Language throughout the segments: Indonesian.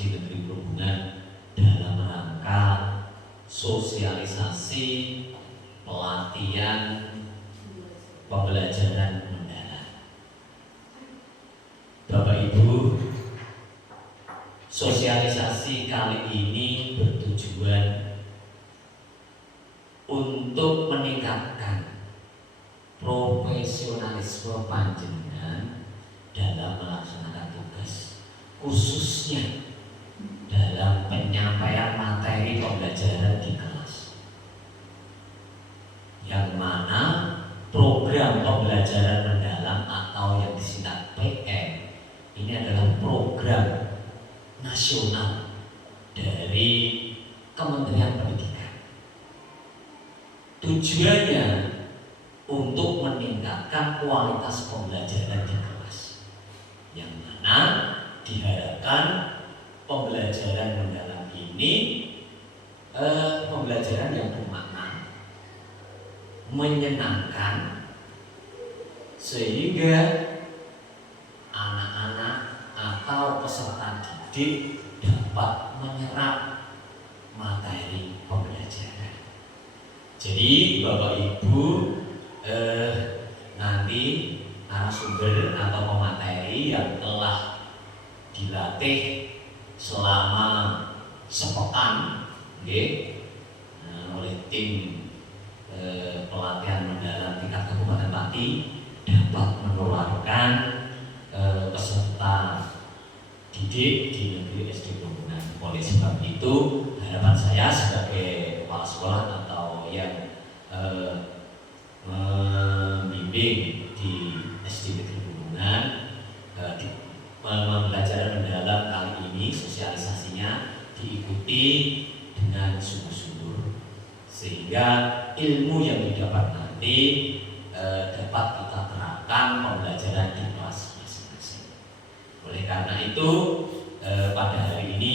SD Negeri Perhubungan dalam rangka sosialisasi pelatihan pembelajaran mendalam. Bapak Ibu, sosialisasi kali ini bertujuan untuk meningkatkan profesionalisme panjenengan dalam melaksanakan tugas, khususnya dalam penyampaian materi pembelajaran di kelas, yang mana program pembelajaran mendalam atau yang disingkat PM ini adalah program nasional dari Kementerian Pendidikan. Tujuannya untuk meningkatkan kualitas pembelajaran di kelas, yang mana diharapkan pembelajaran mendalam ini pembelajaran yang bermakna, menyenangkan, sehingga anak-anak atau peserta didik dapat menyerap materi pembelajaran. Jadi Bapak Ibu, nanti narasumber atau pemateri yang telah dilatih selama sepekan oleh tim pelatihan mendalam tingkat Kabupaten Pati dapat menularkan peserta didik di negeri SD Perhubungan. Oleh sebab itu, harapan saya sebagai kepala sekolah atau yang membimbing di SD Negeri Perhubungan, pembelajaran mendalam kali ini sosialisasinya diikuti dengan sungguh-sungguh, sehingga ilmu yang didapat nanti dapat kita terapkan pembelajaran di kelas masing-masing. Oleh karena itu, pada hari ini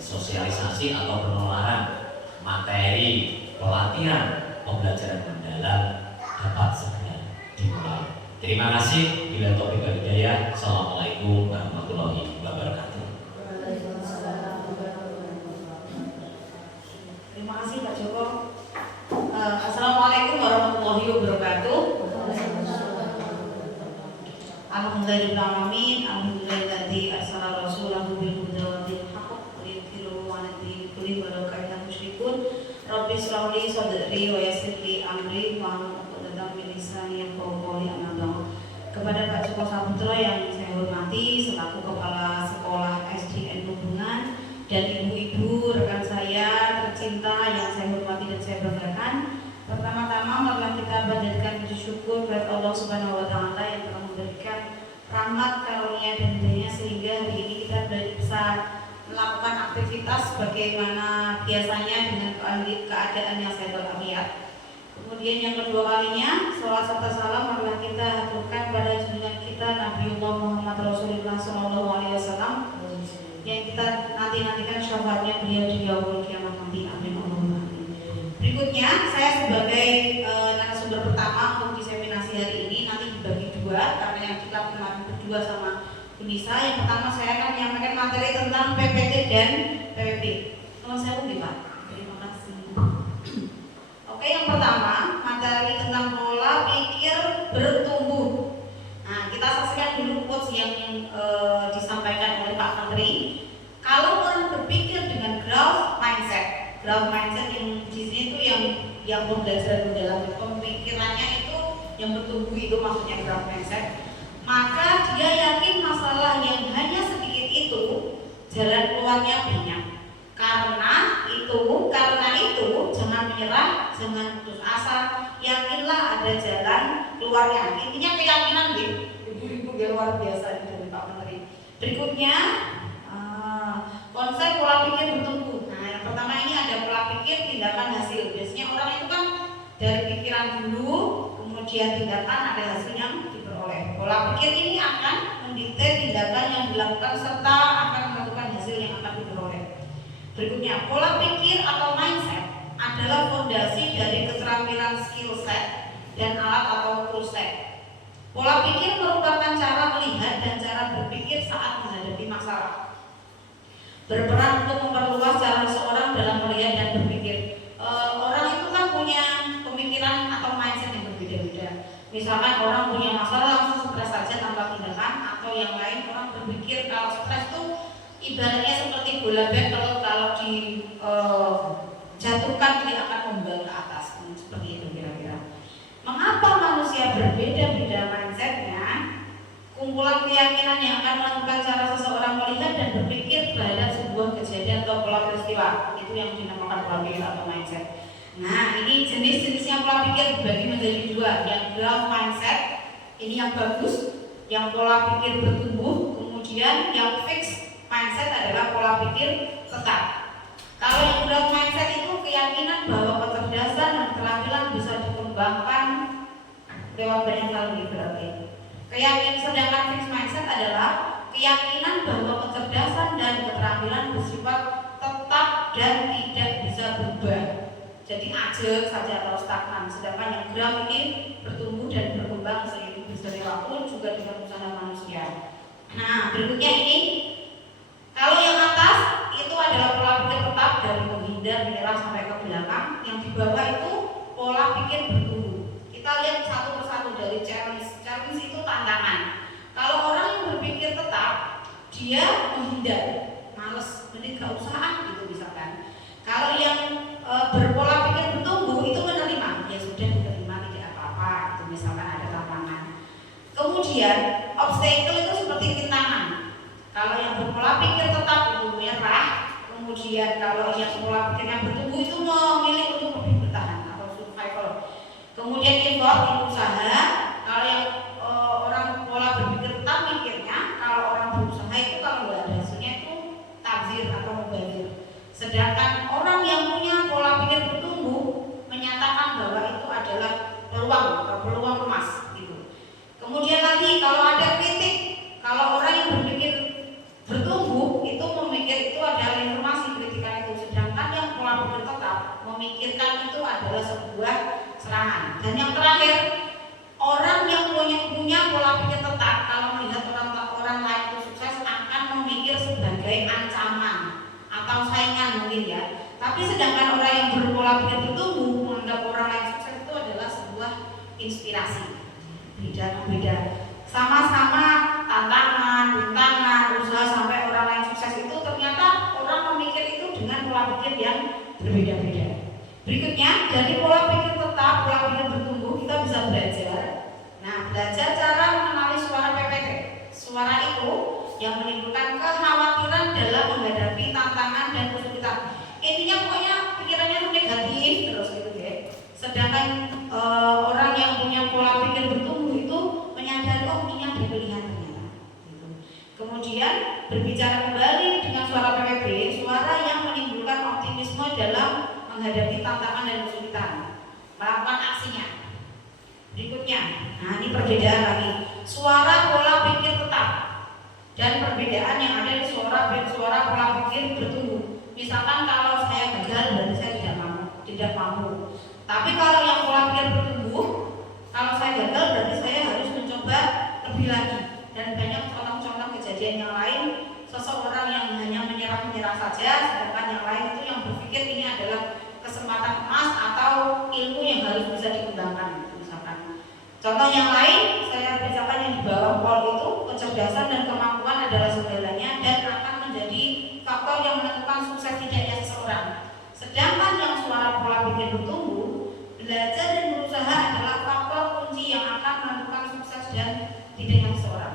sosialisasi atau penularan materi pelatihan pembelajaran mendalam dapat segera dimulai. Terima kasih. Bila taufiq wal hidayah. Assalamualaikum warahmatullahi wabarakatuh. Terima kasih Pak Joko. Assalamualaikum warahmatullahi wabarakatuh. Alhamdulillahirrahmanirrahim. Alhamdulillahilladzi arsala rasulahu bil huda wa dinil haqq wa yudhhiruhu 'ala dini kullihi walau karihal musyrikun. Rabbi shrah li sadri wa yassir li amri wahlul 'uqdatam min lisani yafqahu qawli. Amma ba'd. Kepada Pak Joko Saputra yang saya hormati selaku Kepala Sekolah SDN Perhubungan dan ibu-ibu rekan saya tercinta yang saya hormati dan saya banggakan, pertama-tama marilah kita panjatkan puji syukur kepada Allah Subhanahu wa taala yang telah memberikan rahmat, karunia dan hidayah sehingga hari ini kita bisa melakukan aktivitas bagaimana biasanya dengan keadaan yang sehat walafiat. Kemudian yang kedua kalinya, salawat serta salam marilah kita haturkan pada junjungan kita Nabiullah Muhammad Rasulullah SAW yang kita nantikan syafaatnya beliau di yaumul kiamat nanti. Amin Allahumma amin. Berikutnya saya sebagai narasumber pertama untuk diseminasi hari ini nanti dibagi dua karena yang kita kemarin berdua sama Unisa. Yang pertama saya akan menyampaikan materi tentang PPT dan PPP. Tolong saya undi Pak. Terima kasih. Oke, yang pertama materi tentang pola pikir bertumbuh. Nah, kita saksikan dulu quotes yang disampaikan oleh Pak Menteri. Kalau orang berpikir dengan growth mindset yang di sini itu yang pembelajaran mendalam, pemikirannya itu yang bertumbuh itu maksudnya growth mindset. Maka dia yakin masalah yang hanya sedikit itu jalan keluarnya banyak. Karena itu jangan menyerah, jangan putus asa, yakinlah ada jalan keluarnya. Intinya keyakinan gitu. Ibu-ibu luar biasa dari Pak Menteri. Berikutnya konsep pola pikir bertumbuh. Nah, yang pertama ini ada pola pikir, tindakan, hasil. Biasanya orang itu kan dari pikiran dulu, kemudian tindakan, ada hasil yang diperoleh. Pola pikir ini akan mendikte tindakan yang dilakukan serta akan menentukan hasil yang akan diperoleh. Berikutnya, pola pikir atau mindset adalah fondasi dari keterampilan skill set dan alat atau tool set. Pola pikir merupakan cara melihat dan cara berpikir saat menghadapi masalah. berperan untuk memperluas cara seseorang dalam melihat dan berpikir. Orang itu kan punya pemikiran atau mindset yang berbeda-beda. Misalkan orang punya masalah langsung stres saja tanpa tindakan, atau yang lain orang berpikir kalau stres itu ibaratnya seperti bola bekel, kalau dijatuhkan dia akan membuang ke atas, seperti itu kira-kira. Mengapa manusia berbeda-beda mindsetnya? Kumpulan keyakinan yang akan menentukan cara seseorang melihat dan berpikir terhadap sebuah kejadian atau pola peristiwa, itu yang dinamakan pola pikir atau mindset. Nah, ini jenis-jenisnya pola pikir dibagi menjadi dua. Yang growth mindset, ini yang bagus, yang pola pikir bertumbuh. Kemudian yang fixed mindset adalah pola pikir tetap. Kalau yang growth mindset itu keyakinan bahwa kecerdasan dan keterampilan bisa dikembangkan lewat banyak hal berarti. Keyakinan, sedangkan fixed mindset adalah keyakinan bahwa kecerdasan dan keterampilan bersifat tetap dan tidak bisa berubah. Jadi ajak saja atau stagnan. Sedangkan yang growth ini bertumbuh dan berkembang seiring waktu juga dengan usaha manusia. Nah, berikutnya ini, kalau yang atas itu adalah pola pikir tetap dari menghindar, menyerah sampai ke belakang. Yang di bawah itu pola pikir bertumbuh. Kita lihat satu persatu dari challenge. Challenge itu tantangan. Kalau orang yang berpikir tetap, dia menghindar, males, mending gak usah gitu misalkan. Kalau yang berpola pikir bertumbuh itu menerima, ya sudah diterima, tidak apa-apa, itu misalkan ada tantangan. Kemudian obstacle itu seperti rintangan. Kalau yang berpola pikir tetap itu menyerah. Kemudian kalau yang pola pikirnya bertumbuh itu memilih untuk lebih bertahan atau survival. Kemudian effort, usaha. Kalau yang orang pola berpikir tetap mikirnya, kalau orang berusaha itu kalau nggak ada hasilnya itu tabzir atau mubazir. Sedangkan orang yang punya pola pikir bertumbuh menyatakan bahwa itu adalah peluang atau peluang emas gitu. Kemudian lagi kalau ada kritik, kalau orang yang berpikir bertumbuh itu memikir itu adalah informasi kritikan itu, sedangkan yang pola pikir tetap memikirkan itu adalah sebuah serangan. Dan yang terakhir, orang yang punya pola pikir tetap kalau melihat orang lain itu sukses akan memikir sebagai ancaman atau saingan mungkin ya. Tapi sedangkan orang yang berpola pikir bertumbuh menganggap orang lain sukses itu adalah sebuah inspirasi. Beda-beda. Sama-sama tantangan, rintangan, usaha sampai orang lain sukses itu ternyata orang memikir itu dengan pola pikir yang berbeda-beda. Berikutnya, dari pola pikir tetap, pola pikir bertumbuh kita bisa belajar. Nah, belajar cara mengenali suara PPT. Suara itu yang menimbulkan kekhawatiran dalam menghadapi tantangan dan kesulitan. Intinya pokoknya pikirannya itu negatif terus gitu ya. Sedangkan orang yang punya pola pikir bertumbuh itu menyadari oh ini ada pilihan ternyata. Gitu. Kemudian berbicara kembali dengan suara PPB, suara yang menimbulkan optimisme dalam menghadapi tantangan dan kesulitan, melakukan aksinya. Berikutnya, nah ini perbedaan lagi. Suara pola pikir tetap dan perbedaan yang ada di suara pola pikir bertumbuh. Misalkan kalau saya gagal berarti saya tidak mampu. Tapi kalau yang pola pikir bertumbuh, kalau saya gagal berarti saya harus mencoba lebih lagi. Dan banyak contoh-contoh kejadian yang lain, seseorang yang hanya menyerah saja, sedangkan yang lain itu yang berpikir ini adalah kesempatan emas atau ilmu yang harus bisa dikembangkan. Misalkan contoh yang lain, saya misalkan yang di bawah pol itu kecerdasan dan kemampuan adalah segalanya dan akan menjadi faktor yang menentukan sukses tidaknya seseorang. Sedangkan yang suara pola pikir bertumbuh, belajar dan berusaha adalah faktor kunci yang akan menentukan sukses dan tidaknya seseorang.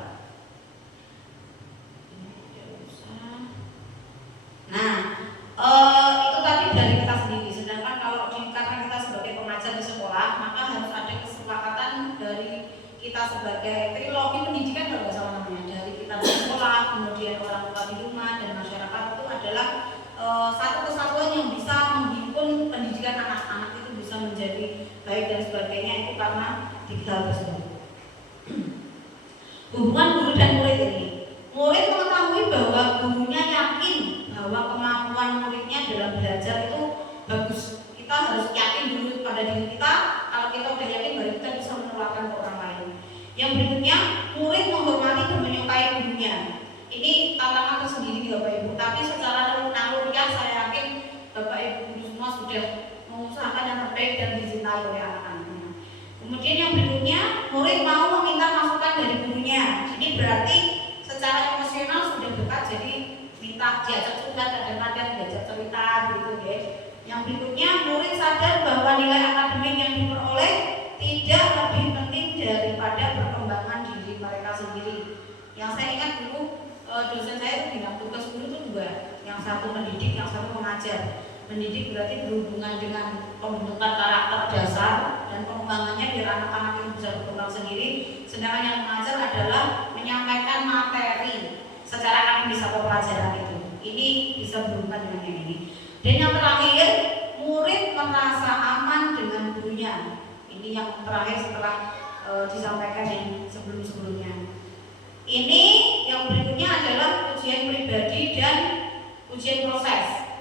Nah, itu tadi dari kita sendiri. Sedangkan kalau karena kita sebagai pengajar di sekolah, maka harus ada kesepakatan dari kita sebagai trilogi pendidikan kalau nggak salah namanya, dari kita di sekolah, kemudian orang tua di rumah dan masyarakat itu adalah satu kesatuan yang bisa menghimpun pendidikan anak-anak itu bisa menjadi baik dan sebagainya itu karena tiga hal tersebut. Hubungan guru dan murid ini, murid mengetahui bahwa gurunya yakin bahwa kemampuan muridnya dalam belajar itu bagus. Kita harus yakin dulu pada diri kita. Kalau kita udah yakin baru kita bisa menularkan ke orang lain. Yang berikutnya, murid menghormati dan menyukai gurunya. Ini tantangan tersendiri Bapak Ibu, tapi secara cerita, diajak cerita, kadang-kadang diajak cerita gitu ya. Yang berikutnya, murid sadar bahwa nilai akademik yang diperoleh tidak lebih penting daripada perkembangan diri mereka sendiri. Yang saya ingat dulu dosen saya itu bilang tugas guru itu dua, yang satu mendidik, yang satu mengajar. Mendidik berarti berhubungan dengan pembentukan karakter dasar dan pengembangannya biar anak-anak itu bisa berkembang sendiri. Sedangkan yang mengajar adalah menyampaikan materi secara akademis atau pelajaran itu. Ini bisa berhubungan dengan yang ini. Dan yang terakhir, murid merasa aman dengan gurunya. Ini yang terakhir setelah disampaikan yang sebelum-sebelumnya. Ini yang berikutnya adalah ujian pribadi dan ujian proses.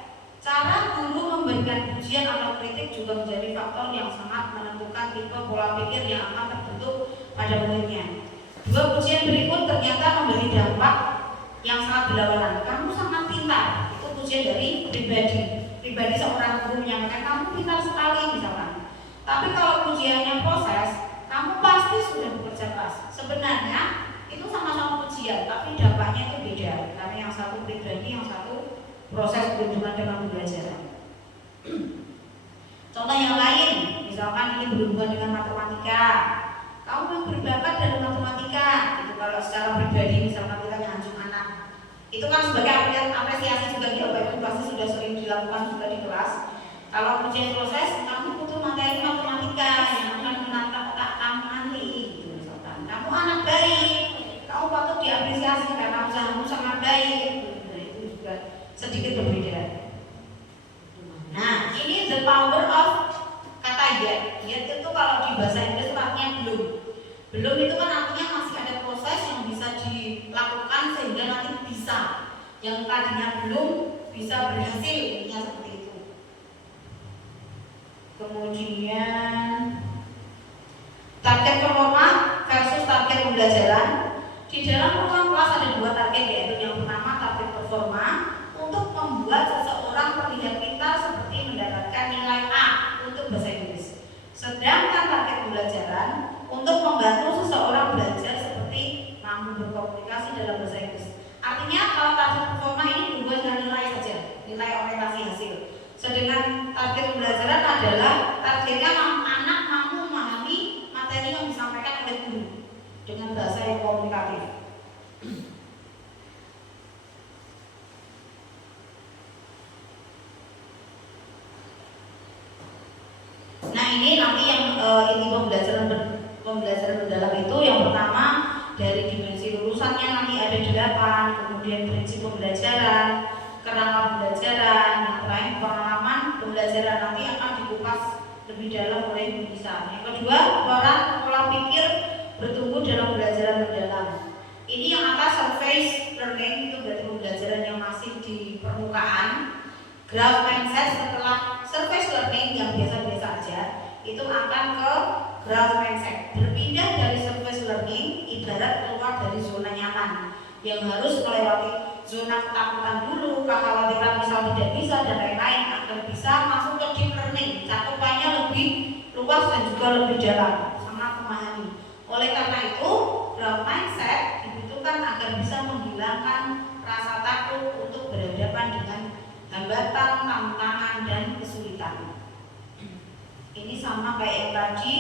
Cara guru memberikan pujian atau kritik juga menjadi faktor yang sangat menentukan tipe pola pikir yang akan terbentuk pada muridnya. Dua pujian berikut ternyata memberi dampak yang sangat berlawanan. Kamu sangat pintar, itu pujian dari pribadi seorang guru menyampaikan kamu pintar sekali misalkan. Tapi kalau pujiannya proses, kamu pasti sudah bekerja keras. Sebenarnya itu sama-sama pujian, tapi dampaknya itu beda. Karena yang satu pribadi, yang satu proses berhubungan dengan pembelajaran. Contoh yang lain, misalkan ini berhubungan dengan matematika. Kamu yang berbakat dari matematika, itu kalau secara pribadi misalkan kita nyanjung anak, itu kan sebagai apresiasi juga dia, Bapak Ibu pasti sudah sering dilakukan juga di kelas. Kalau ujian proses, kamu butuh materi matematika yang akan menatap otak kamu nanti, gitu misalkan. Kamu anak baik, kamu patut diapresiasi karena usahamu sangat baik. Nah, itu juga sedikit berbeda. Nah, ini the power of kata yet. Yet itu kalau di bahasa Inggris artinya belum. Belum itu kan artinya masih ada proses yang bisa dilakukan sehingga nanti bisa. Yang tadinya belum bisa berhasil, intinya seperti itu. Kemudian target performa versus target pembelajaran. Di dalam program kelas ada dua target, yaitu yang pertama target performa untuk membuat seseorang terlihat pintar seperti mendapatkan nilai A untuk bahasa Inggris. Sedangkan target pembelajaran untuk membantu seseorang belajar seperti mampu berkomunikasi dalam bahasa Inggris. Artinya kalau target performa ini berhubungan dengan nilai saja, nilai orientasi hasil. Sedangkan target pembelajaran adalah targetnya anak mampu memahami materi yang disampaikan oleh guru dengan bahasa yang komunikatif. Nah, ini nanti yang ini pembelajaran mendalam itu yang pertama dari dimensi lulusannya nanti ada 8, kemudian prinsip pembelajaran, kerangka pembelajaran, yang terakhir pengalaman pembelajaran nanti akan dikupas lebih dalam oleh Ibu Nisa. Yang kedua, pola pikir bertumbuh dalam pembelajaran mendalam. Ini yang atas surface learning, itu berarti pembelajaran yang masih di permukaan. Growth mindset setelah surface learning yang biasa-biasa aja, itu akan ke growth mindset. Berpindah dari surface learning ibarat keluar dari zona nyaman yang harus melewati zona ketakutan dulu, kekhawatiran misal tidak bisa dan lain-lain agar bisa masuk ke deep learning, cakupannya lebih luas dan juga lebih dalam, sangat memahami. Oleh karena itu, growth mindset dibutuhkan agar bisa menghilangkan rasa takut untuk berhadapan dengan hambatan, tantangan, dan kesulitan. Ini sama kayak yang tadi.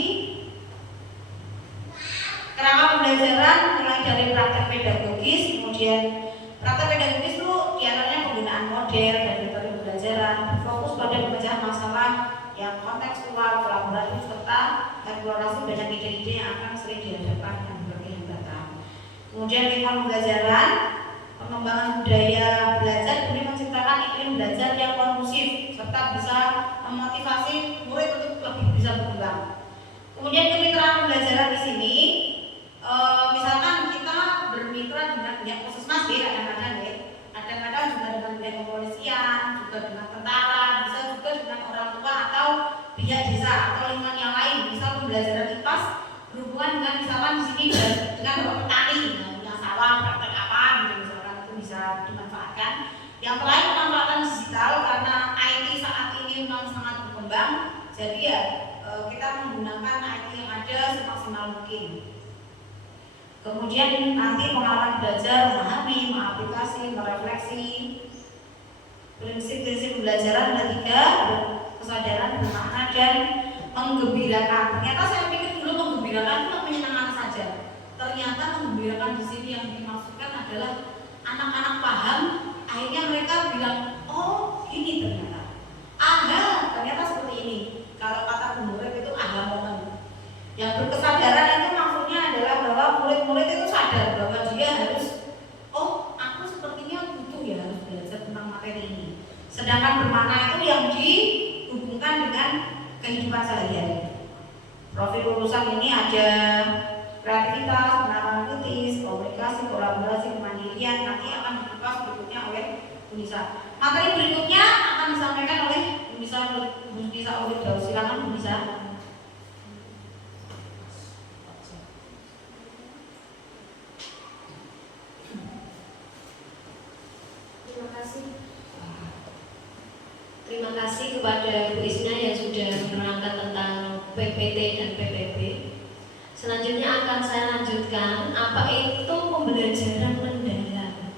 Kerangka pembelajaran mulai dari praktek pedagogis, kemudian praktek pedagogis itu diantaranya penggunaan model dan metode pembelajaran, berfokus pada pemecahan masalah yang kontekstual, kolaboratif, serta eksplorasi banyak ide-ide yang akan sering dihadapkan dengan berbagai hambatan. Kemudian lingkungan pembelajaran, pengembangan budaya belajar demi menciptakan iklim belajar yang kondusif serta bisa memotivasi murid untuk lebih bisa berkembang. Kemudian kemitraan pembelajaran di sini, misalkan kita bermitra dengan pihak puskesmas, kadang-kadang juga dengan pihak kepolisian, juga dengan tentara, bisa juga dengan orang tua atau pihak desa atau lingkungan yang lain. Misal pembelajaran IPAS berhubungan dengan misalkan di sini dengan petani, punya sawah, praktek apa gitu misalkan, itu bisa dimanfaatkan. Yang terakhir pemanfaatan digital, karena IT saat ini memang sangat berkembang, jadi ya kita menggunakan IT yang ada semaksimal mungkin. Kemudian nanti pengalaman belajar, memahami, mengaplikasi, merefleksi aplikasi prinsip-prinsip pembelajaran ada 3, kesadaran, bermakna, dan menggembirakan. Ternyata saya pikir dulu menggembirakan itu menyenangkan saja. Ternyata menggembirakan di sini yang dimaksudkan adalah anak-anak paham. Akhirnya mereka bilang, oh ini ternyata. Aha, ternyata seperti ini. Kalau kata Bu Murid itu aha momen. Yang berkesadaran itu maksudnya adalah bahwa murid-murid itu sadar bahwa dia harus, oh aku sepertinya butuh ya harus belajar tentang materi ini. Sedangkan bermakna itu yang dihubungkan dengan kehidupan sehari-hari. Profil lulusan ini ada kreativitas, penerapan kritis, komunikasi, kolaborasi, kemandirian. Nanti akan dibahas berikutnya oleh Unisa. Materi berikutnya akan disampaikan oleh Unisa Oleh Daud. Silakan Unisa. Terima kasih kepada Bu Isna yang sudah menerangkan tentang PPT dan PPP. Selanjutnya akan saya lanjutkan apa itu pembelajaran mendalam.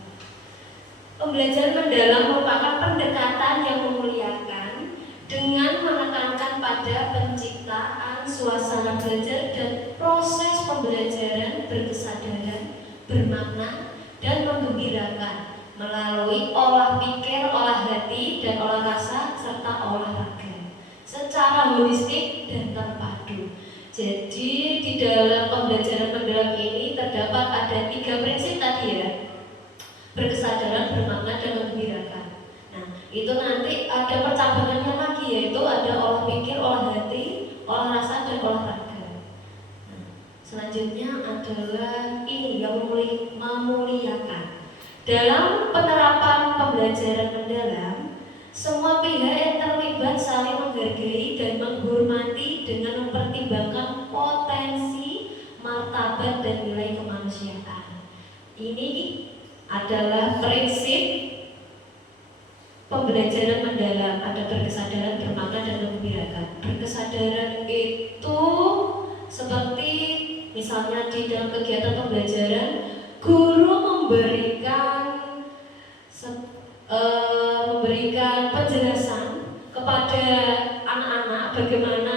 Pembelajaran mendalam merupakan pendekatan yang memuliakan dengan menekankan pada penciptaan suasana belajar dan proses pembelajaran berkesadaran, bermakna, dan menggembirakan melalui olah pikir, olah hati, dan olah rasa, serta olah raga secara holistik dan terpadu. Jadi di dalam pembelajaran mendalam ini terdapat ada 3 prinsip tadi ya, berkesadaran, bermakna, dan menggembirakan. Nah itu nanti ada percabangannya lagi, yaitu ada olah pikir, olah hati, olah rasa, dan olah raga. Nah, selanjutnya adalah ini yang memuliakan. Dalam penerapan pembelajaran mendalam, semua pihak yang terlibat saling menghargai dan menghormati dengan mempertimbangkan potensi, martabat, dan nilai kemanusiaan. Ini adalah prinsip pembelajaran mendalam, ada berkesadaran, bermakna, dan menggembirakan. Berkesadaran itu seperti misalnya di dalam kegiatan pembelajaran, guru memberikan penjelasan kepada anak-anak bagaimana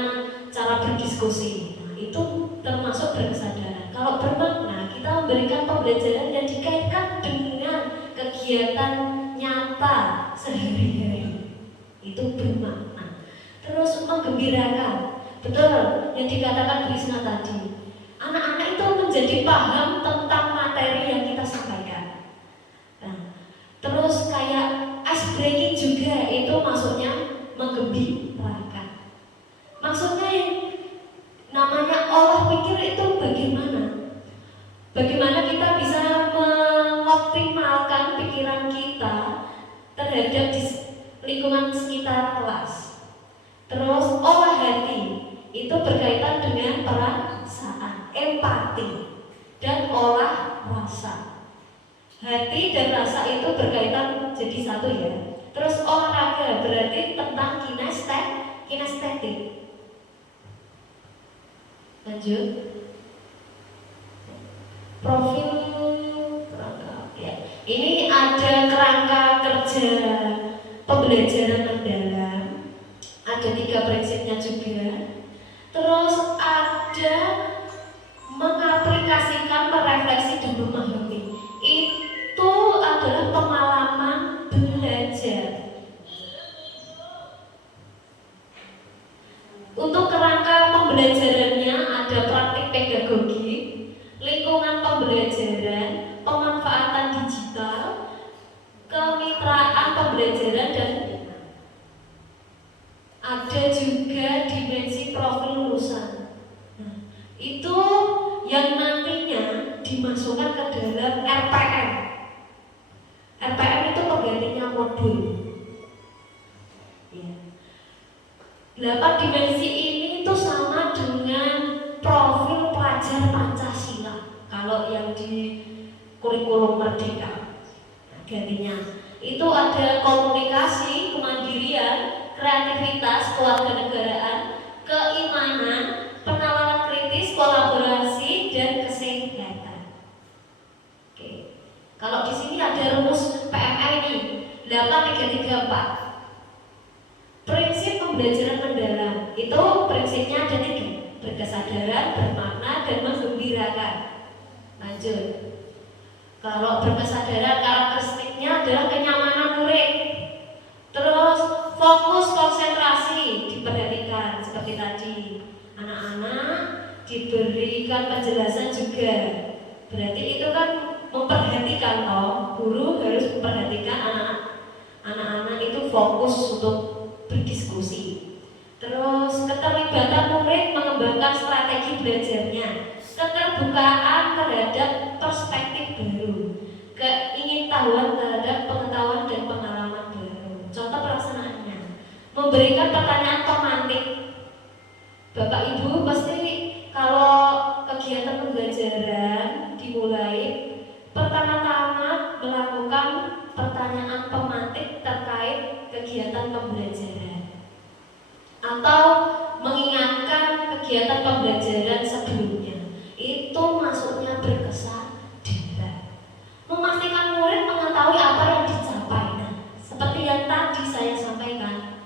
cara berdiskusi. Nah, itu termasuk berkesadaran. Kalau bermakna, kita memberikan pembelajaran yang dikaitkan dengan kegiatan nyata sehari-hari. Itu bermakna. Terus menggembirakan, betul yang dikatakan Bu Isna tadi. Anak-anak itu menjadi paham tentang materi yang kita sampaikan. Nah, terus kayak ice breaking juga itu maksudnya menggembirakan. Maksudnya yang namanya olah pikir itu bagaimana? Bagaimana kita bisa mengoptimalkan pikiran kita terhadap lingkungan sekitar kelas. Terus olah hati itu berkaitan dengan perasaan, empati, dan olah rasa. Hati dan rasa itu berkaitan jadi satu ya. Terus olahraga berarti tentang kinestetik. Lanjut. Profil kerangka ya. Ini ada kerangka kerja pembelajaran mendalam. Ada 3 prinsipnya juga. Terus ada mengaplikasikan, merefleksi, dan memahami. Itu adalah pengalaman belajar. Untuk kerangka pembelajarannya ada praktik pedagogi, lingkungan pembelajaran, pemanfaatan digital, kemitraan pembelajaran, dan ada juga dimensi profil lulusan. Nah, itu yang nantinya dimasukkan ke dalam RPM. RPM itu penggantinya modul. Ya. 8 dimensi ini itu sama dengan profil pelajar Pancasila. Kalau yang di kurikulum Merdeka, gantinya itu ada komunikasi, kemandirian, kreativitas, kewarganegaraan, keimanan, penawaran kritis, kolaborasi, dan kesehatan. Oke. Kalau di sini ada rumus PMR ini 8334. Prinsip pembelajaran mendalam itu prinsipnya ada 3: berkesadaran, bermakna, dan menggembirakan. Lanjut. Kalau berkesadaran, karakteristiknya adalah kenyamanan murid. Terus fokus konsentrasi diperhatikan seperti tadi. Anak-anak diberikan penjelasan juga. Berarti itu kan memperhatikan guru harus memperhatikan anak-anak itu fokus untuk berdiskusi. Terus keterlibatan murid mengembangkan strategi belajarnya, keterbukaan terhadap perspektif baru, keingintahuan terhadap pengetahuan dan pengalaman baru. Contoh pelaksanaannya, memberikan pertanyaan pemantik. Bapak Ibu pasti kalau kegiatan pembelajaran dimulai, pertama-tama melakukan pertanyaan pemantik terkait kegiatan pembelajaran atau mengingatkan kegiatan pembelajaran sebelumnya. Itu maksudnya berkesadaran, memastikan murid mengetahui apa yang dicapai. Nah, seperti yang tadi saya sampaikan,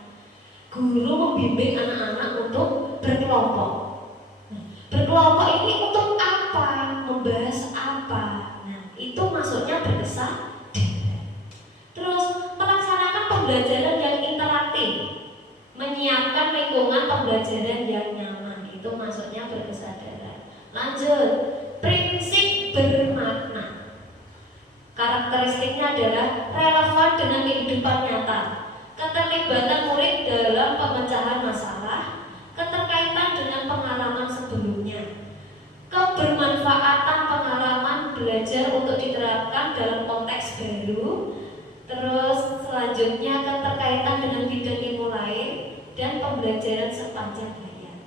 guru membimbing anak-anak untuk berkelompok. Berkelompok ini untuk apa? Membahas apa? Nah, itu maksudnya berkesadaran. Terus melaksanakan pembelajaran yang interaktif, menyiapkan lingkungan pembelajaran yang nyaman. Itu maksudnya berkesadaran. Lanjut, prinsip bermakna. Karakteristiknya adalah relevan dengan kehidupan nyata, keterlibatan murid dalam pemecahan masalah, keterkaitan dengan pengalaman sebelumnya, kebermanfaatan pengalaman belajar untuk diterapkan dalam konteks baru. Terus selanjutnya keterkaitan dengan bidang ilmu lain dan pembelajaran sepanjang hayat.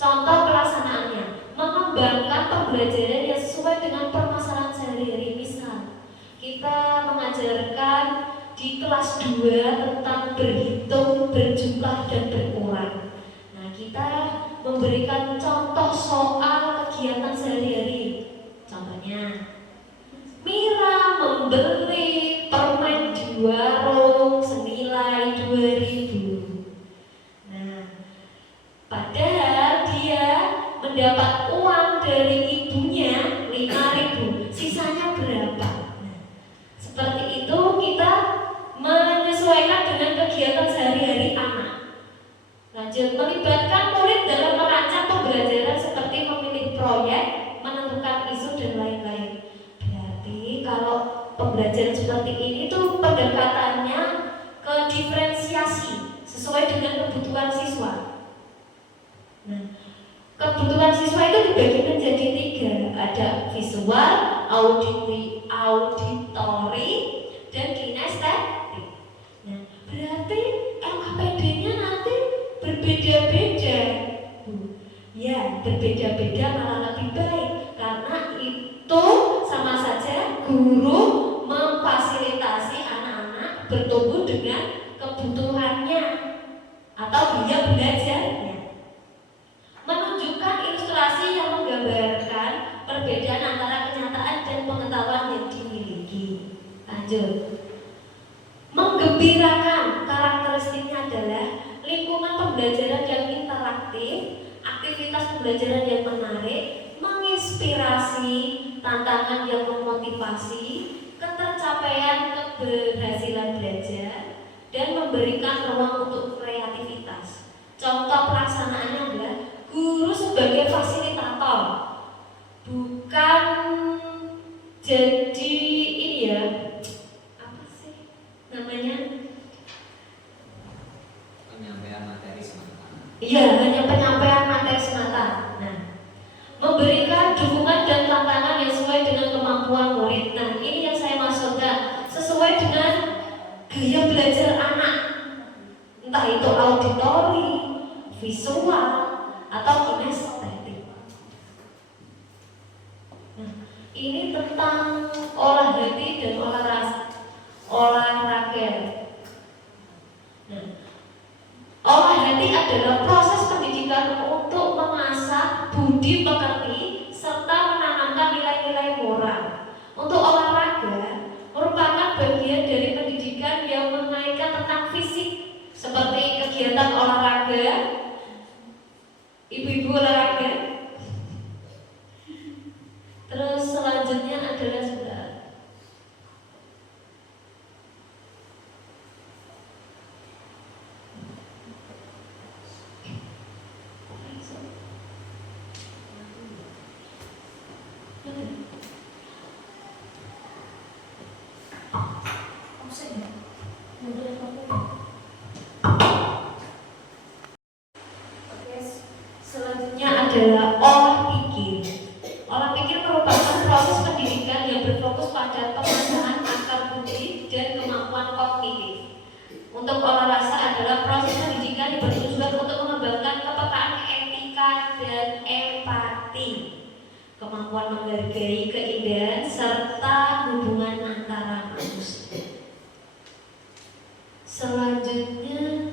Contoh pelaksanaannya, mengembangkan pembelajaran yang sesuai dengan permasalahan sehari-hari. Misal, kita mengajarkan di kelas 2 tentang berhitung, berjumlah, dan berkurang. Nah, kita memberikan contoh soal kegiatan sehari-hari. Contohnya, Mira membeli permen di warung senilai 2.000. Nah, padahal dia mendapat uang dari ibunya 5.000. Sisanya berapa? Nah, seperti itu kita menyesuaikan dengan kegiatan sehari-hari anak. Lanjut, melibatkan murid dalam merancang pembelajaran seperti memilih proyek, menentukan isu, dan lain-lain. Berarti kalau pembelajaran seperti ini tuh pendekatannya ke diferensiasi sesuai dengan kebutuhan siswa. Nah, kebutuhan siswa itu dibagi menjadi 3. Ada visual, auditori, dan kinestetik. Nah, berarti LKPD-nya nanti berbeda-beda. Ya, berbeda-beda malah lebih baik, karena itu sama saja guru memfasilitasi anak-anak bertumbuh dengan kebutuhannya atau dia belajarnya. Menunjukkan ilustrasi yang menggambarkan perbedaan antara kenyataan dan pengetahuan yang dimiliki. Lanjut. Menggembirakan, karakteristiknya adalah lingkungan pembelajaran yang interaktif, aktivitas pembelajaran yang menarik, menginspirasi, tantangan yang memotivasi, ketercapaian keberhasilan belajar, dan memberikan ruang untuk kreativitas. Contoh pelaksanaannya adalah guru sebagai fasilitator, bukan jadi ini ya, apa sih namanya? Penyampaian materi semata. Iya, hanya penyampaian materi semata. Nah, memberikan dukungan dan tantangan yang sesuai dengan kemampuan murid. Nah, ini yang saya maksudkan, sesuai dengan gaya belajar anak, entah itu auditori, visual, atau kinestetik. Nah, ini tentang olah hati dan olahraga. Nah, olah hati adalah proses pendidikan untuk mengasah budi pekerti serta menanamkan nilai-nilai moral. Untuk olah Oke, selanjutnya adalah olah pikir. Olah pikir merupakan proses pendidikan yang berfokus pada pengembangan akal budi dan kemampuan kognitif. Untuk olah rasa adalah proses pendidikan yang bertujuan untuk mengembangkan kepekaan etika dan empati, kemampuan menghargai keindahan serta hubungan antara manusia. Selanjutnya,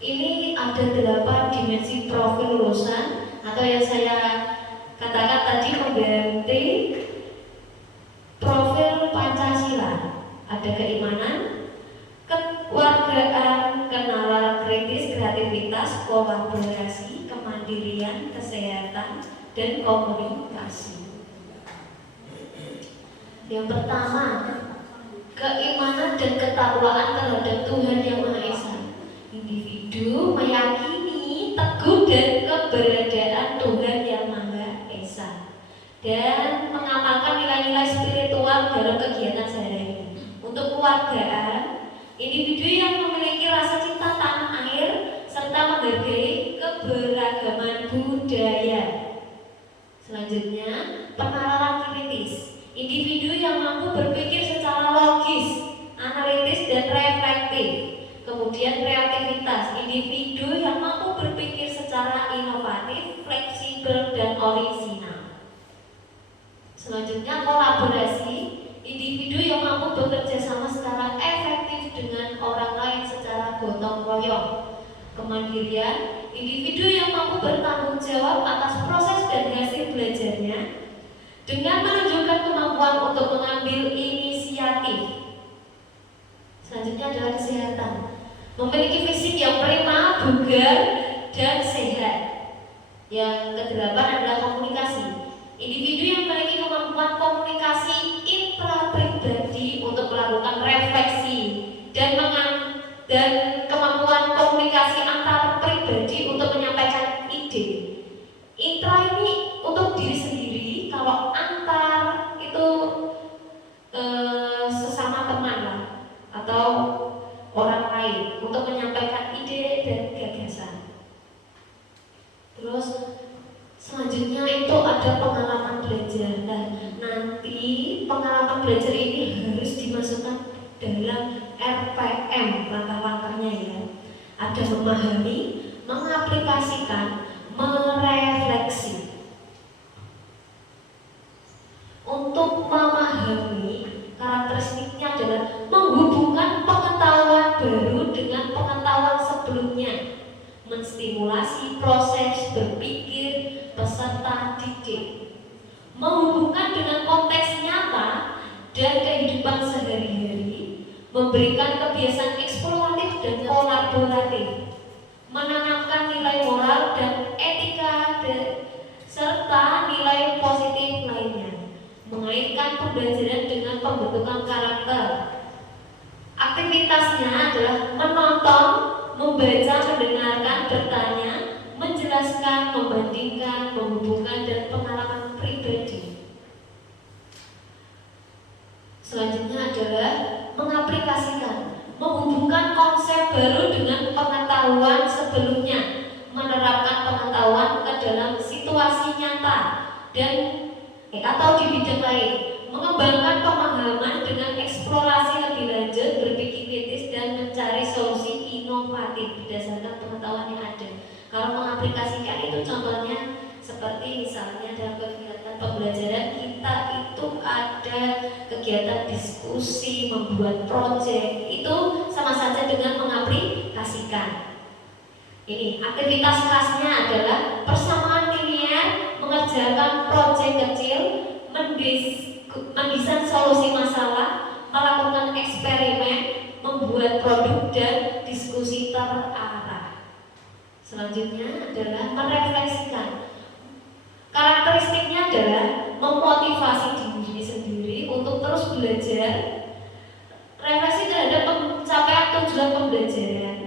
ini ada 8 dimensi profil lulusan atau yang saya katakan tadi mengganti profil Pancasila. Ada keimanan, kekeluargaan, kenalar kritis, kreativitas, kolaborasi, kemandirian, kesehatan, dan komunikasi. Yang pertama, keimanan dan ketakwaan terhadap Tuhan Yang Maha Esa. Individu meyakini teguh dan keberadaan Tuhan Yang Maha Esa dan mengamalkan nilai-nilai spiritual dalam kegiatan sehari-hari. Untuk keluargaan, individu yang memiliki rasa cinta tanah air serta menghargai keberagaman budaya. Selanjutnya, penalaran kritis. Individu yang mampu berpikir secara logis, analitis, dan reflektif. Kemudian kreativitas, individu yang mampu berpikir secara inovatif, fleksibel, dan orisinal. Selanjutnya kolaborasi, individu yang mampu bekerja sama secara efektif dengan orang lain secara gotong royong. Kemandirian, individu yang mampu bertanggung jawab atas proses dan hasil belajarnya dengan menunjukkan kemampuan untuk mengambil inisiatif. Selanjutnya adalah kesehatan, memiliki fisik yang prima, bugar, dan sehat. Yang kedelapan adalah komunikasi, individu yang memiliki kemampuan komunikasi intrapribadi untuk melakukan refleksi dan kemampuan komunikasi antar pribadi untuk menyampaikan ide. Intra ini untuk diri sendiri, kalau antar itu sesama teman lah, atau orang lain untuk menyampaikan ide dan gagasan. Terus selanjutnya itu ada pengalaman belajar. Nah, nanti pengalaman belajar ini harus dimasukkan dalam RPM, langkah-langkahnya ya. Ada memahami, mengaplikasikan, merefleksi. Untuk memahami, karakteristiknya adalah menghubungkan pengetahuan baru dengan pengetahuan sebelumnya, menstimulasi proses berpikir peserta didik, menghubungkan dengan konteks nyata dan kehidupan sehari-hari, memberikan kebiasaan eksploratif dan kolaboratif, menanamkan nilai moral dan etika serta nilai positif lainnya, mengaitkan pembelajaran dengan pembentukan karakter. Aktivitasnya adalah menonton, membaca, mendengarkan, bertanya, menjelaskan, membandingkan, menghubungkan, dan pengalaman pribadi. Selanjutnya adalah mengaplikasikan, menghubungkan konsep baru dengan pengetahuan sebelumnya, menerapkan pengetahuan ke dalam situasi nyata dan atau di bidang lain, mengembangkan pemahaman dengan eksplorasi lebih lanjut, berpikir kritis, dan mencari solusi inovatif berdasarkan pengetahuan yang ada. Kalau mengaplikasikan itu contohnya seperti misalnya dalam kegiatan pembelajaran kita itu ada kegiatan diskusi, membuat proyek, itu sama saja dengan mengaplikasikan. Ini aktivitas kelasnya adalah persamaan linear, mengerjakan proyek kecil, mendesain solusi masalah, melakukan eksperimen, membuat produk, dan diskusi terarah. Selanjutnya adalah merefleksikan. Karakteristiknya adalah memotivasi diri sendiri untuk terus belajar, refleksi terhadap pencapaian tujuan pembelajaran,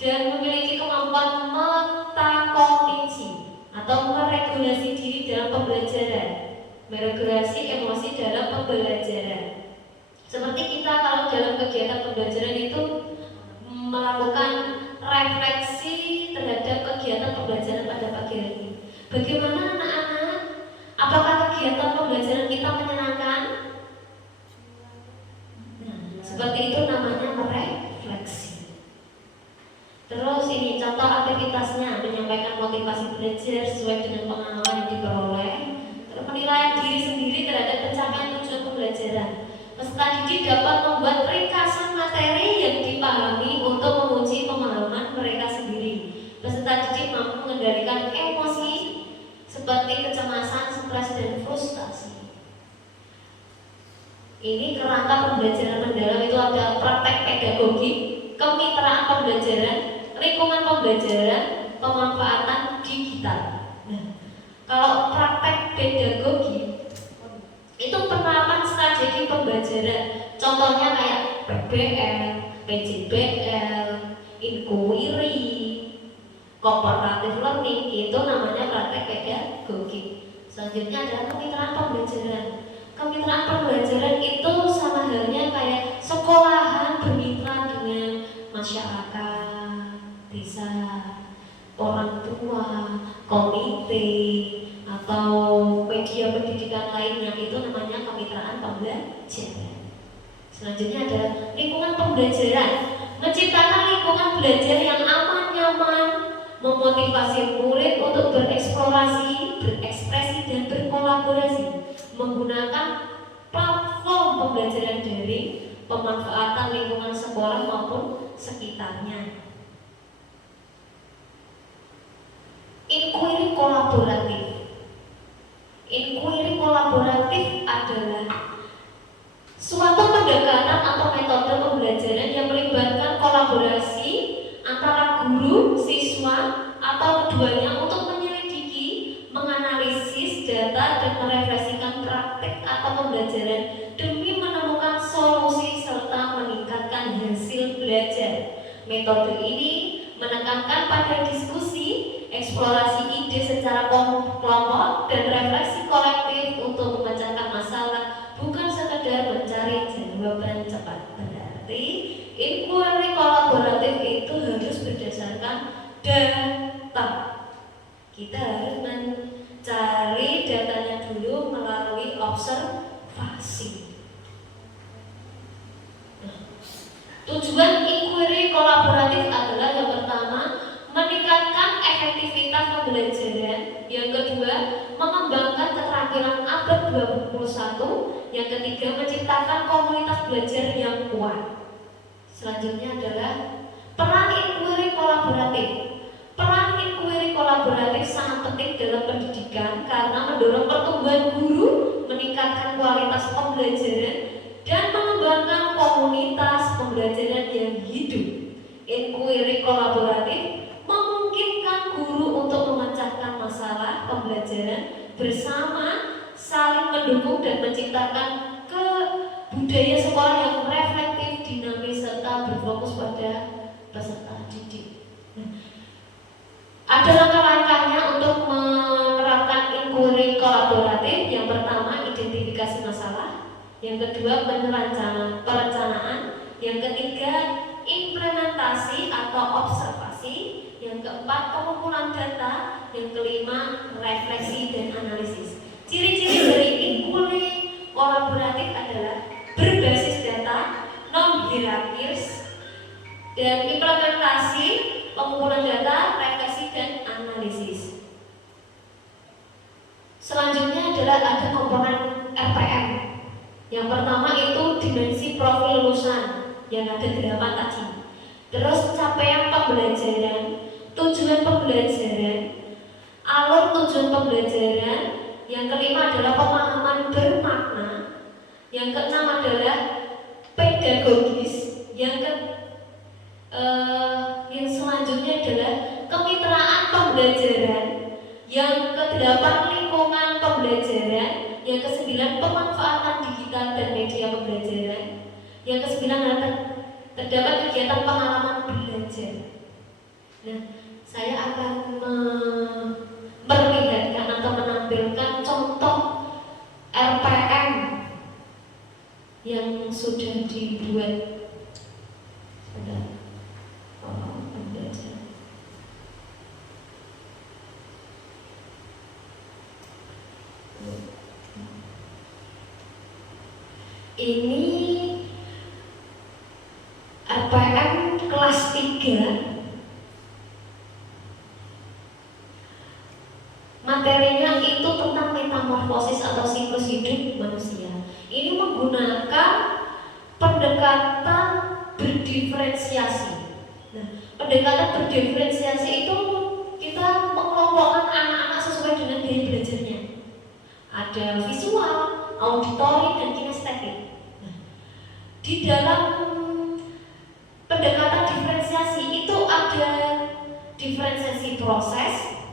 dan memiliki kemampuan metakognisi atau meregulasi diri dalam pembelajaran, meregulasi emosi dalam pembelajaran. Seperti kita kalau dalam kegiatan pembelajaran itu melakukan refleksi terhadap kegiatan pembelajaran pada pagi hari. Bagaimana anak-anak? Apakah kegiatan pembelajaran kita menyenangkan? Seperti itu namanya merefleksi. Terus ini contoh aktivitasnya, menyampaikan motivasi belajar sesuai dengan pengalaman yang diperoleh. Terus penilaian diri sendiri terhadap pencapaian tujuan pembelajaran. Peserta didik dapat membuat ringkasan materi yang dipahami untuk menguji pemahaman mereka sendiri. Peserta didik mampu mengendalikan emosi seperti kecemasan, stres, dan frustasi. Ini kerangka pembelajaran mendalam itu ada praktek pedagogi, kemitraan pembelajaran, lingkungan pembelajaran, pemanfaatan digital. Nah, kalau praktek pedagogi itu penerapan strategi pembelajaran, contohnya kayak PBL, PJBL, inquiry, cooperative learning, itu namanya praktek pedagogi. Selanjutnya adalah kemitraan pembelajaran. Kemitraan pembelajaran itu sama halnya kayak sekolahan bermitra dengan masyarakat, desa, orang tua, komite, atau media pendidikan lainnya, itu namanya kemitraan pembelajaran. Selanjutnya ada lingkungan pembelajaran, menciptakan lingkungan belajar yang aman, nyaman, memotivasi murid untuk bereksplorasi, berekspresi, dan berkolaborasi, menggunakan platform pembelajaran daring, pemanfaatan lingkungan sekolah maupun sekitarnya. Inquiry kolaboratif. Inquiry kolaboratif adalah suatu pendekatan atau metode pembelajaran yang melibatkan kolaborasi antara guru, siswa, atau keduanya untuk menyelidiki, menganalisis data, dan merefleksikan praktik atau pembelajaran demi menemukan solusi serta meningkatkan hasil belajar. Metode ini menekankan pada diskusi, eksplorasi ide secara kelompok, dan refleksi kolektif untuk memecahkan masalah, bukan sekedar mencari jawaban cepat. Berarti inquiry kolaboratif itu harus berdasarkan data. Kita harus mencari datanya dulu melalui observasi. Tujuan inquiry kolaboratif adalah yang pertama, meningkatkan efektivitas pembelajaran. Yang kedua, mengembangkan keterampilan abad 21. Yang ketiga, menciptakan komunitas belajar yang kuat. Selanjutnya adalah peran inquiry kolaboratif. Peran inquiry kolaboratif sangat penting dalam pendidikan karena mendorong pertumbuhan guru, meningkatkan kualitas pembelajaran, dan mengembangkan komunitas pembelajaran yang hidup. Inquiry kolaboratif memungkinkan guru untuk memecahkan masalah pembelajaran bersama, saling mendukung, dan menciptakan budaya sekolah yang reflektif, dinamis, serta berfokus pada peserta didik. Ada langkah-langkahnya untuk menerapkan inquiry kolaboratif. Yang pertama, identifikasi masalah. Yang kedua, perencanaan. Yang ketiga, implementasi atau observasi. Yang keempat, pengumpulan data. Yang kelima, refleksi dan analisis. Ciri-ciri dari inquiry kolaboratif adalah berbasis data, non-hierarkis, dan implementasi, pengumpulan data, refleksi, dan analisis. Selanjutnya adalah ada komponen RPM. Yang pertama itu dimensi profil lulusan yang ada 8 tadi. Terus capaian pembelajaran, tujuan pembelajaran, alur tujuan pembelajaran. Yang kelima adalah pemahaman bermakna. Yang keenam adalah pedagogis. Yang selanjutnya adalah kemitraan pembelajaran. Yang kedelapan, lingkungan pembelajaran. Yang kesembilan, pemanfaatan digital dan media pembelajaran. Yang kesembilan adalah terdapat kegiatan pengalaman belajar. Nah, saya akan memperlihatkan atau menampilkan contoh RPM yang sudah dibuat pada pembelajaran. Ini RPM kelas 3. Materinya itu tentang metamorfosis atau siklus hidup manusia. Ini menggunakan pendekatan berdiferensiasi. Nah, pendekatan berdiferensiasi itu kita mengelompokkan anak-anak sesuai dengan gaya belajarnya. Ada visual, auditori, dan kinestetik. Nah, di dalam pendekatan diferensiasi itu ada diferensiasi proses,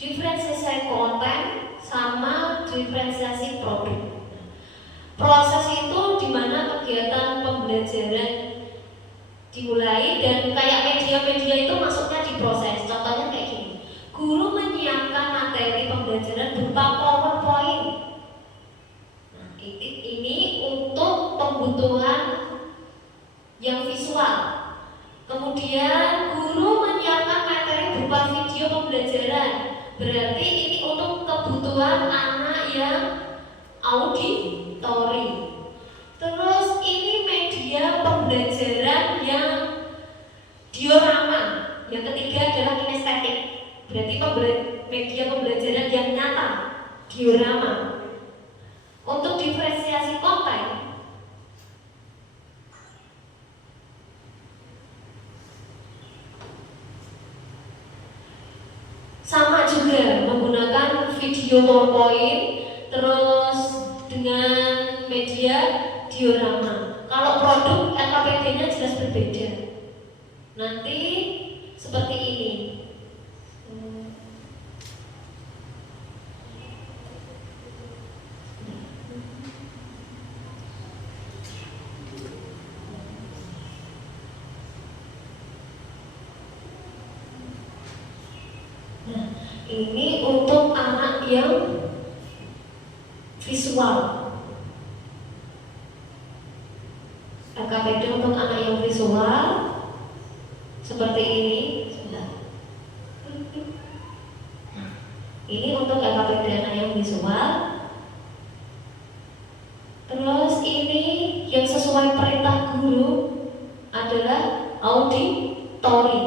diferensiasi konten, sama diferensiasi produk. Proses itu dimana kegiatan pembelajaran dimulai dan kayak media-media itu masuknya di proses. Contohnya kayak gini, guru menyiapkan materi pembelajaran berupa PowerPoint. Nah, ini untuk kebutuhan yang visual. Kemudian guru menyiapkan materi berupa video pembelajaran. Berarti ini untuk kebutuhan anak yang auditori. Terus ini media pembelajaran yang diorama. Yang ketiga adalah kinestetik. Berarti media pembelajaran yang nyata, diorama. Untuk diferensiasi konten, sama juga menggunakan video PowerPoint, terus dengan media diorama. Kalau produk LKPD-nya jelas berbeda. Nanti seperti ini. Nah, ini untuk anak yang visual. LKPD untuk anak yang visual seperti ini. Ini untuk LKPD anak yang visual. Terus ini yang sesuai perintah guru adalah auditori,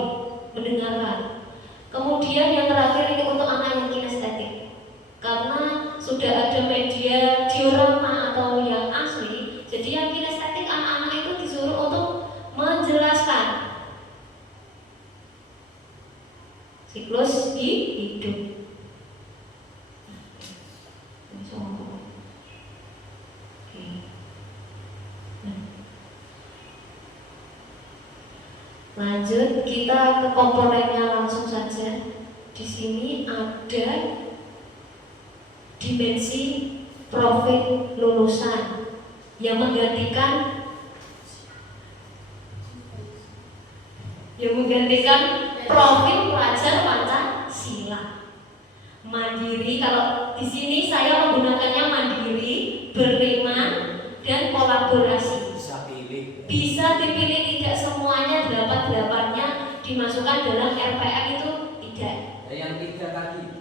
mendengarkan. Kemudian yang terakhir ini untuk anak yang kinestetik. Karena sudah ada media diorama atau yang asli, jadi yang kinestetik anak-anak itu disuruh untuk menjelaskan siklus hidup. Lanjut kita ke komponennya langsung saja. Di sini ada dimensi profil lulusan yang menggantikan profil pelajar Pancasila. Mandiri, kalau di sini saya menggunakannya mandiri, beriman, dan kolaborasi. Bisa dipilih, tidak semuanya 8-8-nya dimasukkan dalam RPM itu tidak. Yang 3 tadi itu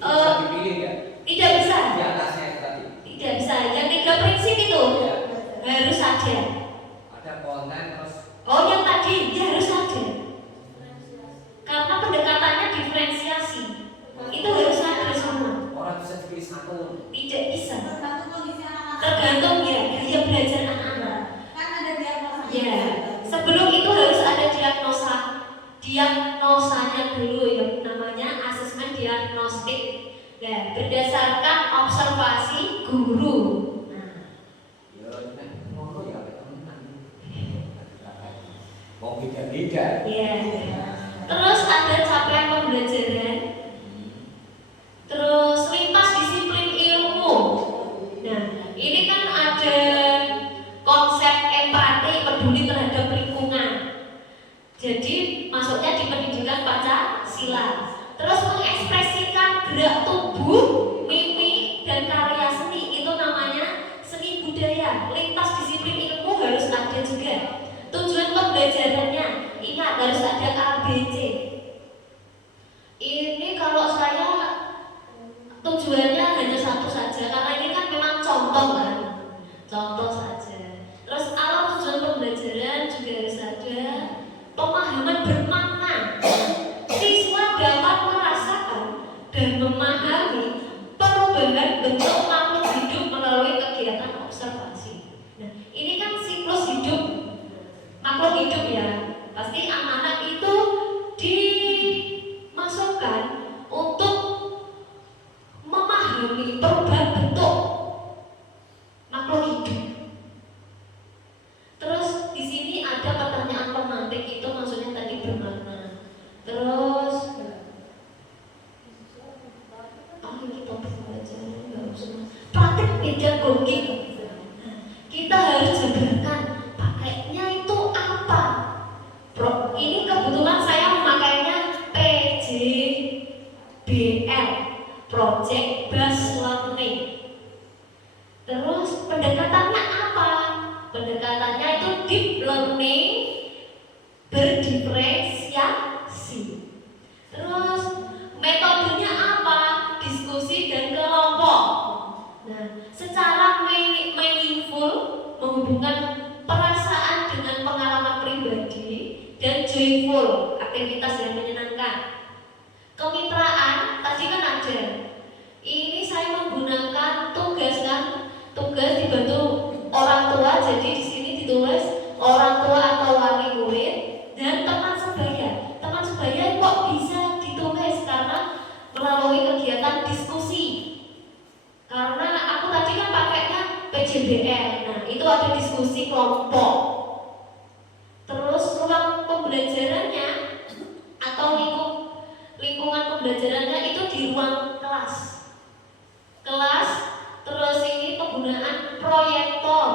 bisa dipilih ya? Tidak bisa. Di atasnya itu tadi. Tidak bisa. Yang 3 prinsip itu Ya. harus ada. Ada konten terus. Oh, yang tadi ya harus ada. Karena pendekatannya diferensiasi. Itu harus ada semua. Orang bisa dipilih satu. Tidak bisa. Tergantung kondisi anak-anak. Tergantung ya gaya belajar anak-anak. Kan ada diagnosa. Ya, sebelum itu harus ada diagnosanya dulu yang namanya asesmen diagnostik. Nah, berdasarkan observasi guru. Ya, ngono ya teman. Mau beda-beda. Ya. Terus ada capaian pembelajaran. Terus lintas disiplin ilmu. Nah, ini kan ada konsep empati, peduli terhadap lingkungan. Jadi masuknya di pendidikan Pancasila. Terus mengekspresikan gerak tubuh, mimik, dan karya seni, itu namanya seni budaya, lintas disiplin ilmu harus ada juga. Tujuan pembelajarannya, ingat harus ada ABC. Ini kalau saya tujuannya hanya satu saja, karena ini kan memang contoh kan, contoh saja. Terus alat tujuan pembelajaran juga harus ada pemahaman bermakna. Siswa dapat merasakan dan memahami perubahan bentuk makhluk hidup melalui kegiatan observasi. Nah, ini kan siklus hidup makhluk hidup ya. Pasti anak-anak itu dimasukkan untuk memahami perubahan bentuk makhluk hidup. Terus di sini ada pertanyaan pemantik, itu maksudnya tadi bermakna. Terus ini topik pembelajaran nggak usah. Praktik pedagogi. Kita harus jabarkan pakainya itu apa. Ini kebetulan saya memakainya PJBL, Project Based Learning. Terus pendekatannya apa? Pendekatannya itu deep learning berdiferensiasi. Terus metodenya apa? Diskusi dan kelompok. Nah, secara meaningful, menghubungkan perasaan dengan pengalaman pribadi, dan joyful, aktivitas yang menyenangkan. Kemitraan tadi kan ada. Ini saya menggunakan tugas kan, tugas dibantu orang tua, jadi di sini ditulis orang tua atau wali murid dan teman sebaya. Teman sebaya kok bisa ditulis karena melalui kegiatan diskusi. Karena aku tadi kan pakainya PJBL. Nah, itu ada diskusi kelompok. Terus ruang pembelajarannya atau lingkungan pembelajarannya itu di ruang kelas. Terus ini penggunaan proyektor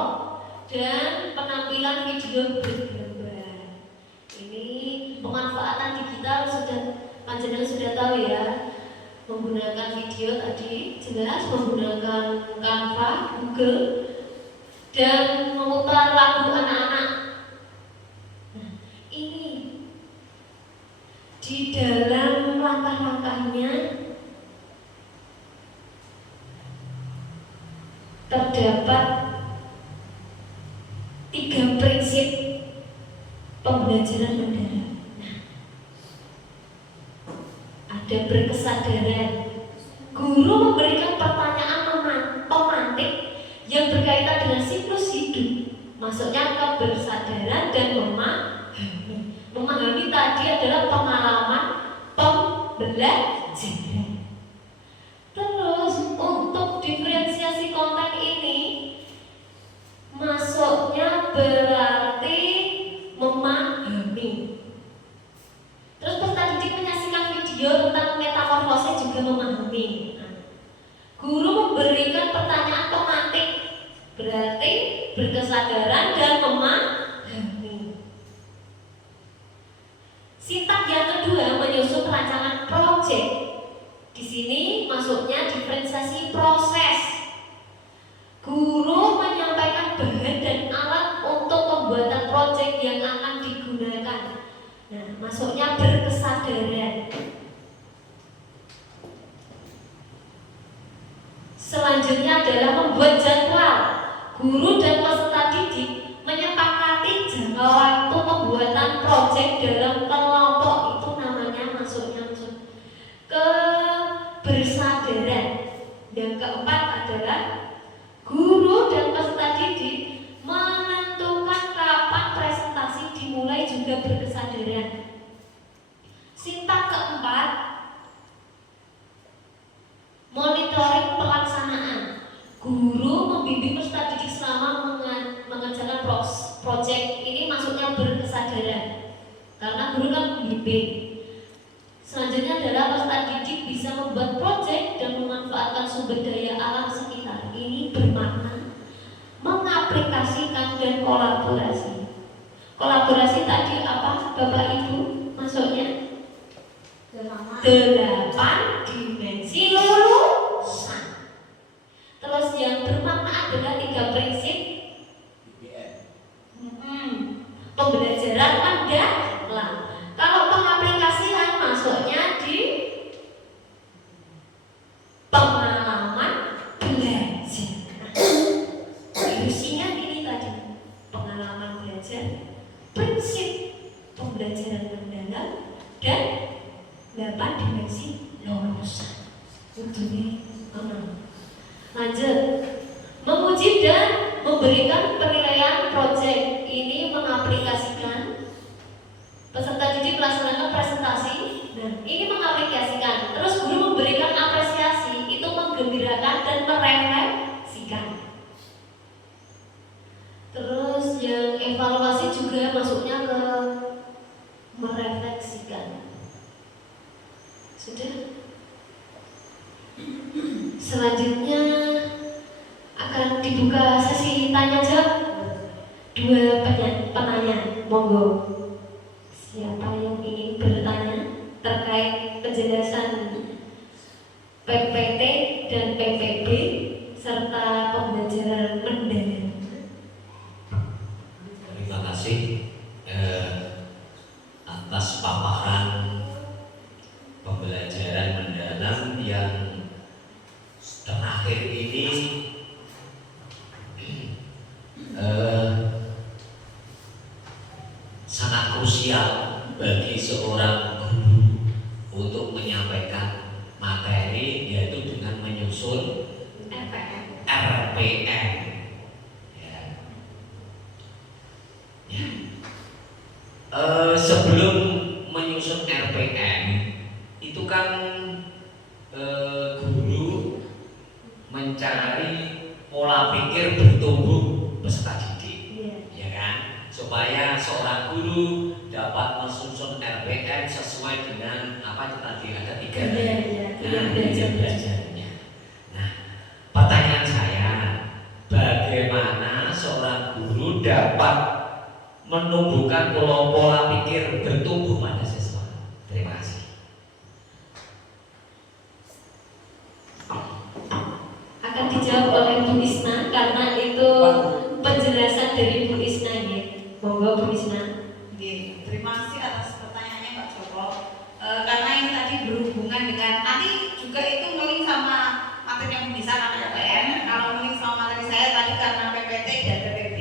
dan penampilan video bergambar. Ini pemanfaatan digital panjenengan sudah tahu ya. Menggunakan video tadi jelas, menggunakan Canva, Google, dan memutar lagu anak-anak. Nah, ini di dalam langkah-langkahnya terdapat 3 prinsip pembelajaran mendarat. Ada berkesadaran. Guru memberikan pertanyaan pemantik yang berkaitan dengan siklus hidup. Maksudnya kebersadaran dan memahami. Memahami tadi adalah pengalaman pembelajaran. Terus untuk diferensiasi konten ini masuknya berarti memahami. Terus peserta didik menyaksikan video tentang metamorfosis juga memahami. Guru memberikan pertanyaan pemantik berarti berkesadaran dan memahami. Sintak yang kedua menyusun rancangan proyek. Di sini masuknya diferensiasi proses. Guru menyampaikan bahan dan alat untuk pembuatan proyek yang akan digunakan. Nah, masuknya berkesadaran. Selanjutnya adalah membuat jadwal. Guru dan peserta didik menyepakati jangka waktu pembuatan proyek dalam kelompok. Itu namanya masuknya kebersadaran. Yang keempat adalah guru dan peserta didik menentukan kapan presentasi dimulai juga berkesadaran. Sintak keempat, monitoring pelaksanaan. Guru membimbing peserta didik selama mengerjakan proyek. Ini maksudnya berkesadaran karena guru kan membimbing. Selanjutnya adalah peserta didik bisa membuat proyek dan memanfaatkan sumber daya alam sekitar. Ini bermakna mengaplikasikan dan kolaborasi. Kolaborasi tadi apa Bapak Ibu? Maksudnya 8 dimensi lulusan. Terus yang bermakna adalah 3 prinsip pembelajaran mendalam. Kalau pengaplikasian masuknya di pengalaman belajar. Isinya ini tadi, pengalaman belajar, prinsip pembelajaran mendalam, dan 8 dimensi lulusan. Ujungnya lanjut, memuji dan memberikan penilaian proyek. Ini mengaplikasikan peserta didik melaksanakan presentasi. Nah, ini mengaplikasikan. Terus guru memberikan apresiasi, itu menggembirakan dan merefleksikan. Terus yang evaluasi juga masuknya ke merefleksikan. Sudah. Selanjutnya akan dibuka sesi tanya jawab. 2 penanya, monggo. Siapa yang ingin bertanya terkait penjelasan PPT dan PPB serta pembelajaran mendalam? Terima kasih atas paparan pembelajaran mendalam yang terakhir ini. Sangat krusial bagi seorang guru untuk menyampaikan materi, yaitu dengan menyusun RPM. Sebelum menyusun RPM itu kan guru mencari pola pikir bertumbuh peserta didik, ya kan? Supaya seorang guru dapat menyusun RPM sesuai dengan apa itu tadi ada 3 belajarnya. Nah, pertanyaan saya, bagaimana seorang guru dapat menumbuhkan pola pikir bertumbuh pada siswa? Terima kasih. Akan dijawab oleh Bu Isna karena itu penjelasan dari Bu Isna ya. Monggo Bu Isna. Terima kasih atas pertanyaannya Pak Joko. Karena ini tadi berhubungan dengan nanti juga itu ngeling sama materi yang bisa KPM. Kalau ngeling sama materi saya tadi karena PPT dan PPB.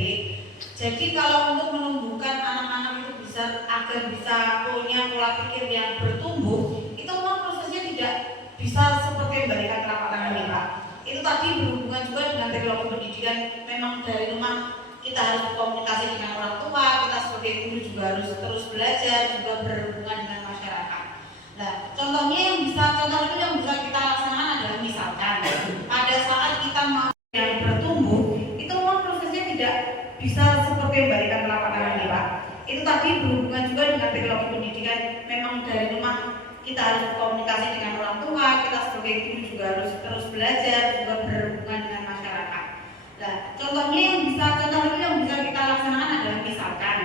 Jadi kalau untuk menumbuhkan anak-anak itu bisa agar bisa punya pola pikir yang bertumbuh, itu memang prosesnya tidak bisa seperti membalikan telapak tangan Pak. Itu tadi berhubungan juga dengan teknologi pendidikan. Memang dari rumah kita harus berkomunikasi dengan orang tua, kita sebagai guru juga harus terus belajar, juga berhubungan dengan masyarakat. Nah, contoh itu yang bisa kita laksanakan adalah misalkan pada saat kita mau yang bertumbuh, itu memang prosesnya tidak bisa seperti membalikan telapak tangan Pak. Itu tadi berhubungan juga dengan teknologi pendidikan. Memang dari rumah kita harus berkomunikasi dengan orang tua, kita sebagai guru juga harus terus belajar, juga berhubungan dengan masyarakat. Nah, contoh itu yang bisa kita laksanakan adalah misalkan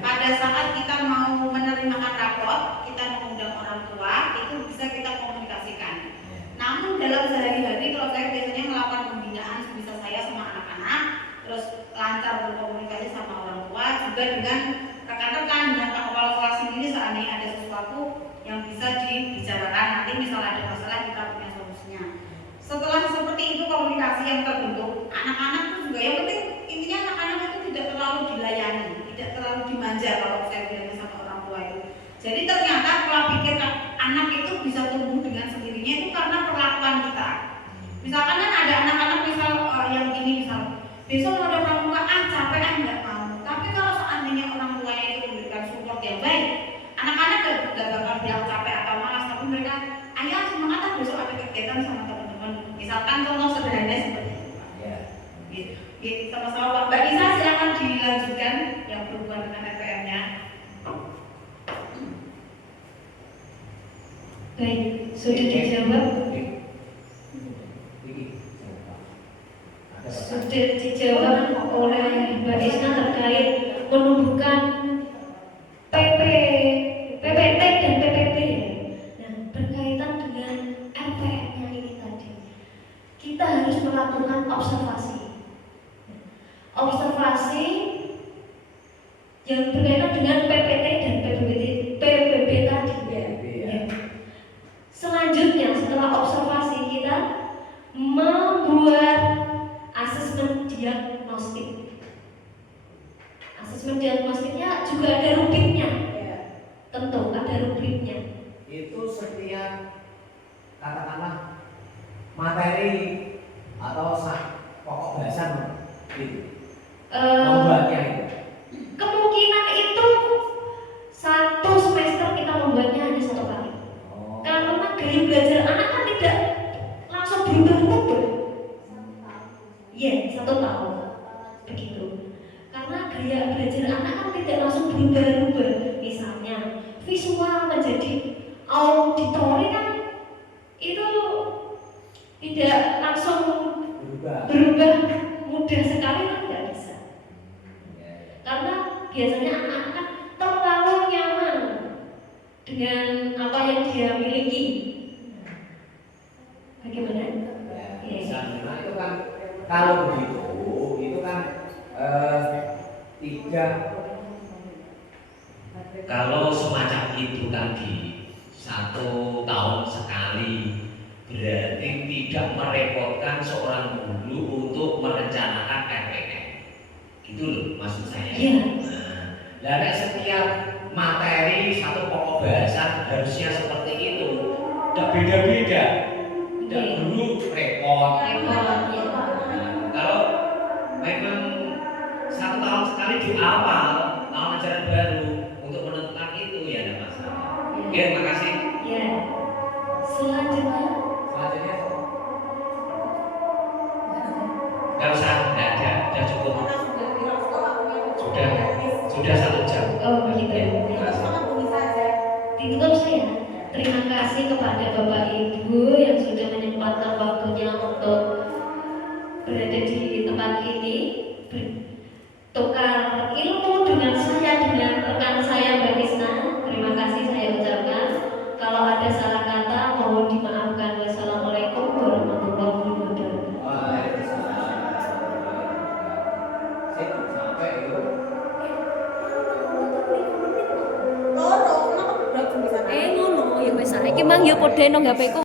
pada saat kita mau menerimakan rapor, kita mengundang orang tua, itu bisa kita komunikasikan. Namun dalam sehari-hari kalau saya biasanya melakukan pembinaan sebisa saya sama anak-anak, terus lancar berkomunikasi sama orang tua, juga dengan rekan-rekan dan Pak Kepala Sekolah sendiri seandainya ada sesuatu yang bisa dibicarakan, nanti misal ada masalah kita punya solusinya. Setelah seperti itu komunikasi yang terbentuk, anak-anak itu juga yang penting intinya anak-anak itu tidak terlalu dilayani, tidak terlalu dimanja kalau saya bilangnya sama orang tua itu. Jadi ternyata pola pikir anak itu bisa tumbuh dengan sendirinya itu karena perlakuan kita. Misalkan kan ada anak-anak misal yang gini misal besok mau ada pramuka capek nggak mau. Tapi kalau seandainya orang tuanya itu memberikan support yang baik, anak-anak gak bakal bilang capek atau malas, tapi mereka ayo semangat besok ada kegiatan sama teman-teman. Misalkan contoh sederhana seperti itu. Gitu, sama-sama Mbak Nisa silakan dilanjutkan yang berhubungan dengan RPM-nya. Baik, sudah dijawab. Sudah dijawab oleh Mbak Isna terkait menumbuhkan PPT dan PPB. Nah, berkaitan dengan RPM-nya ini tadi, kita harus melakukan observasi yang berkaitan dengan PPT dan PBB tadi. Ya. Selanjutnya setelah observasi kita membuat asesmen diagnostik. Asesmen diagnostiknya juga ada rubriknya. Tentu ada rubriknya. Itu setiap katakanlah materi atau pokok bahasan gitu. Membuatnya itu. Kemungkinan itu satu semester kita membuatnya hanya satu kali. Oh. Karena gaya belajar anak kan tidak langsung berubah-ubah. Iya, 1 tahun. Begitu. Karena gaya belajar anak kan tidak langsung berubah-ubah. Misalnya visual menjadi auditori kan itu tidak langsung berubah mudah sekali kan tidak bisa. Karena biasanya anak-anak kan terlalu nyaman dengan apa yang dia miliki. Bagaimana? Misalnya itu kan kalau begitu itu kan 3. Kalau semacam itu tadi 1 tahun sekali, berarti tidak merepotkan seorang guru untuk merencanakan RPM. Gitu loh maksud saya. Iya. Nah, setiap materi 1 pokok bahasan harusnya seperti itu. Tidak beda-beda. Dan guru repot. Nah, kalau memang 1 tahun sekali di awal tahun ajaran baru untuk menentukan itu ya ada masalah. Oke, terima kasih. Ya. Selanjutnya Nggak usah, nggak ada, sudah cukup. Sudah 1 jam. oh begitu. Terima kasih. Ditutup saya. Terima kasih kepada Bapak Ibu yang sudah menyempatkan waktunya untuk berada di tempat ini, bertukar ilmu dengan saya, dengan rekan saya Mbak Krisna. Terima kasih saya ucapkan. Kalau ada salah kata mohon dimaafkan. Wassalamualaikum warahmatullahi wabarakatuh. Sampai itu. Ngono ya wis saiki mang ya padha nang gapeku.